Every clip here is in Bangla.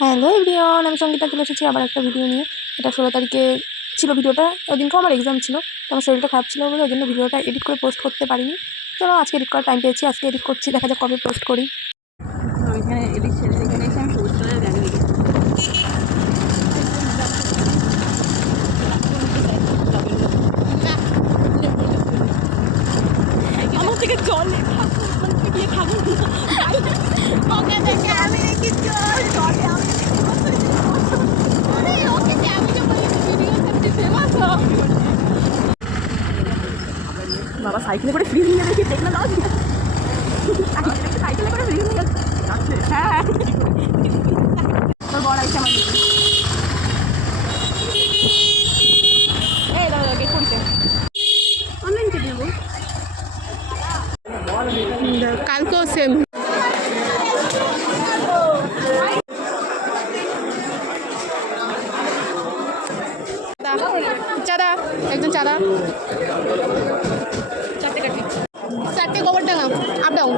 হ্যালো এভরিওয়ান, আমি সঙ্গীতা চলে এসেছি আবার একটা ভিডিও নিয়ে। এটা 16 তারিখে ছিল ভিডিওটা। ওদিনকেও আমার এক্সাম ছিল, তো আমার শরীরটা খারাপ ছিল বলে ওই জন্য ভিডিওটা এডিট করে পোস্ট করতে পারিনি। চলো আজকে এডিট করার টাইম পেয়েছি, আজকে এডিট করছি, দেখা যাক কবে পোস্ট করি। এখানে এডিট ছেড়ে এখানে এসে আমি সবুজ কালারের ব্যাগ নিয়ে আমার থেকে জল খাবো ওকে দেখে আমি দেখি জল জলে আমি ওকে আমি যে বলি ভিডিও করতে ফেমাস বাবা সাইকেলে করে ফ্রি নিয়ে দেখি দেখলে দাও সাইকেলে করে ফ্রি নিয়ে হ্যাঁ তোর বড় আইসা আমার এই দাদা গেট করতে অনলাইন চেক নেবো কালকেও সেম চাঁদা একজন চাঁদা চারটে গোবর ডাঙা আপ ডাউন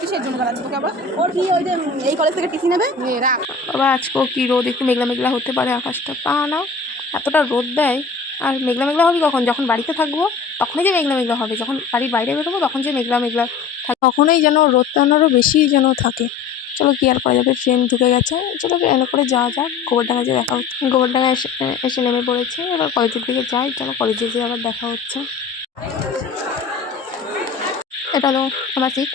কিসের জন্য বাড়াচ্ছি তোকে আবার ওর কি ওই যে এই কলেজ থেকে টিসি নেবে রাখ বাবা আজকেও কি রোদ, একটু মেঘলা মেঘলা হতে পারে আকাশটা, তা না এতটা রোদ দেয়। আর মেঘলা মেঘলা হবে কখন? যখন বাড়িতে থাকবো তখনই যে মেঘলা মেঘলা হবে, যখন বাড়ির বাইরে বেরোবো তখন যে মেঘলা মেঘলা থাকে, তখনই যেন রোদটা আরও বেশি যেন থাকে। চলো কি আর করা যাবে, ট্রেন ঢুকে গেছে, চলো ট্রেনে করে যাওয়া যাক। গোবরডাঙ্গা যে দেখা হচ্ছে, গোবরডাঙ্গা এসে নেমে পড়েছে, এবার কলেজের দিকে যাই। চলো কলেজে যেয়ে আবার দেখা হচ্ছে। এটা হলো আমার সিট,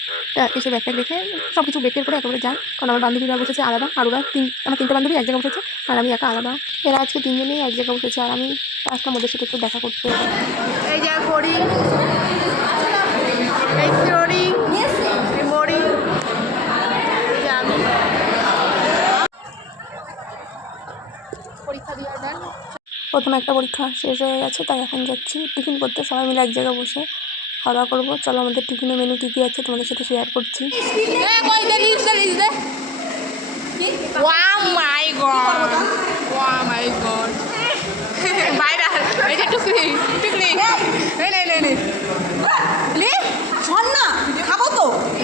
এসে ব্যাগটা দেখে সব কিছু বের করে একেবারে যাই, কারণ আমার বান্ধবীরা বসেছে আলাদা, আর ওরা আমার 3টে বান্ধবী এক জায়গায় বসেছে, আর আমি একা আলাদা। এরা আজকে 3জনেই এক জায়গায় বসেছে, আর আমি আসলাম ওদের সাথে একটু দেখা করতে। এই যে পড়ি এই পড়ি মরি পরীক্ষা দিয়ে দেন। প্রথম একটা পরীক্ষা শেষ হয়ে গেছে, তাই এখন যাচ্ছি টিফিন করতে, সবাই মিলে এক জায়গায় বসে খাওয়া দাওয়া করবো। চলো আমাদের টিফিনের মেনু কী কী আছে তোমাদের সাথে শেয়ার করছি।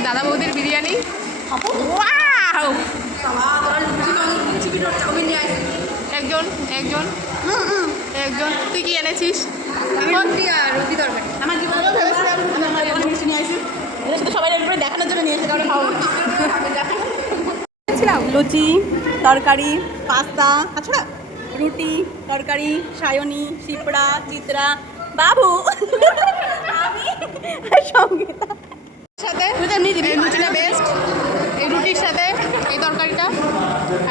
দাদা বৌদির বিরিয়ানি একজন একজন একজন তুই কি এনেছিস? রুটি তরকারি আমার কি বলবো ভেবেছিলাম মিষ্টি নিয়ে আসি, সবাই এরপরে দেখানোর জন্য নিয়ে এসে কারণ খাওয়াছিলাম লুচি তরকারি পাস্তা আচ্ছা রুটি তরকারি সায়নী শিপ্রা চিত্রা বাবু আমি সঙ্গীতা সাথে এই লুচিটা বেস্ট, এই রুটির সাথে এই তরকারিটা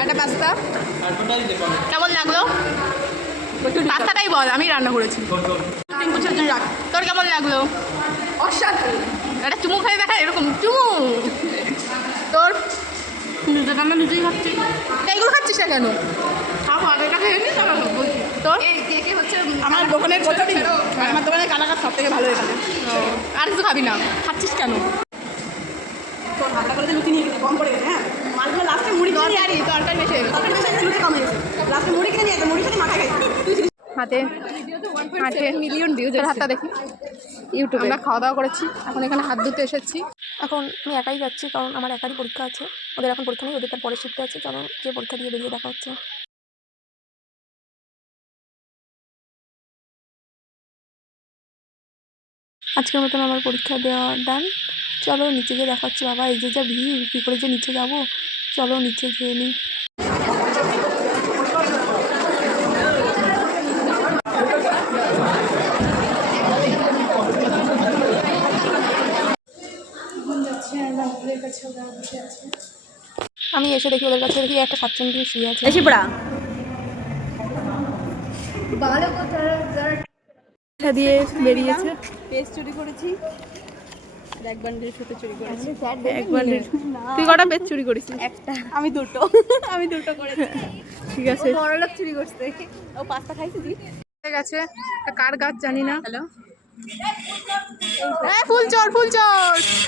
একটা পাস্তা। কেমন লাগলো? পাস্তাটাই বল, আমি রান্না করেছি। তোর কেমন লাগলো? অসাধারণ। একটা চুমু খেয়ে দেখা, এরকম চুমু। তোর আমরা নিজেই খাচ্ছি, এইগুলো খাচ্ছিস না কেন? খাবো আর এটা খেয়ে নিস। তোর হচ্ছে আমার দোকানের কচুরি, আমার দোকানের কালাকার সব থেকে ভালো এখানে। আর কিছু খাবি না, খাচ্ছিস কেন? তোর হাতটা করে লুচি নিয়ে গেছে, কম পড়ে গেছে। হ্যাঁ মাছগুলো লাস্টে মুড়ি তরকারি তরকারি বেশি হয়ে গেছে, তরকারি বেশি হয়ে লুচি কম হয়ে গেছে, লাস্টে মুড়ি কিনে নিয়ে গেছে, মুড়ির সাথে মাথায় খাইছি। হাতে হাতে মিলিয়ন ভিউজ, হাতটা দেখি ইউটিউবে। আমরা খাওয়া দাওয়া করেছি, এখন এখানে হাত ধুতে এসেছি। এখন আমি একাই যাচ্ছি, কারণ আমার একারই পরীক্ষা আছে, ওদের এখন পরীক্ষা নেই, ওদের তার পরের শিফটে আছে। চলো যে পরীক্ষা দিয়ে বেরিয়ে দেখা হচ্ছে। আজকের মতন আমার পরীক্ষা দেওয়া ডান। চলো নিচে গিয়ে দেখা হচ্ছে। বাবা এই যে যা ভিড়, কী করে যে নিচে যাবো, চলো নিচে যেয়ে নিই। আমি এসে দেখি ওদের কাছে দেখি একটা 7 শুয়ে আছে। দিয়ে বেরিয়েছে, পেস্ট চুরি করেছি, এক বান্ডেল সুতো চুরি করেছি, এক বান্ডেল। তুই কটা পেস্ট চুরি করেছিস? একটা। আমি দুটো করেছি। ঠিক আছে, বড় লোক চুরি করছে। ও পাস্তা খাইছিস? ঠিক আছে, কার গাছ জানি না। হ্যালো ফুল চোর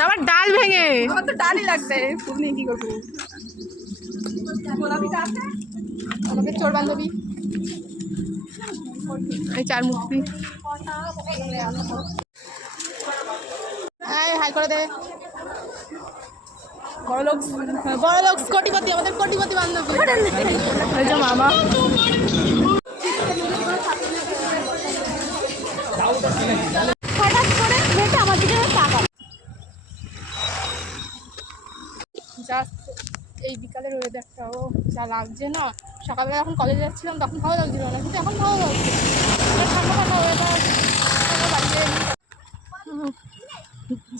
আমার ডাল ভেঙে, আমার তো ডালই লাগবে, ফুল নিয়ে কি করবো? আমাদের চোর বান্ধবী এই 4 মুক্তি। হাই করে দে। বড় লোক কোটিপতি, আমাদের কোটিপতি বান্ধবী। এই যে মামা। হঠাৎ করে মেয়েটা আমার দিকে তাকায়। জাস্ট এই বিকালের ওয়েদারটাও যা লাগছে না, সকালবেলা যখন কলেজে যাচ্ছিলাম তখন ভালো লাগছিল না, কিন্তু এখন ভালো লাগছে। ঠান্ডা ঠান্ডা ওয়েদার, বাড়িতে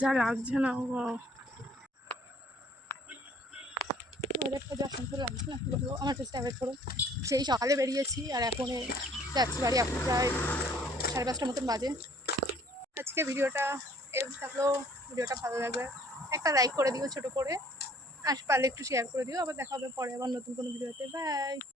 যা লাগছে না, ওয়েদারটা যা সুন্দর লাগছে না, কী বলবো, আমার চেষ্টা অ্যাভয়েড করো। সেই সকালে বেরিয়েছি আর এখন যাচ্ছি বাড়ি, এখন প্রায় 5:30 মতন বাজে। আজকে ভিডিওটা এরকম থাকলেও ভিডিওটা ভালো লাগবে একটা লাইক করে দিও ছোটো করে, আর পারলে একটু শেয়ার করে দিও। আবার দেখা হবে পরে আবার নতুন কোনো ভিডিওতে। বাই।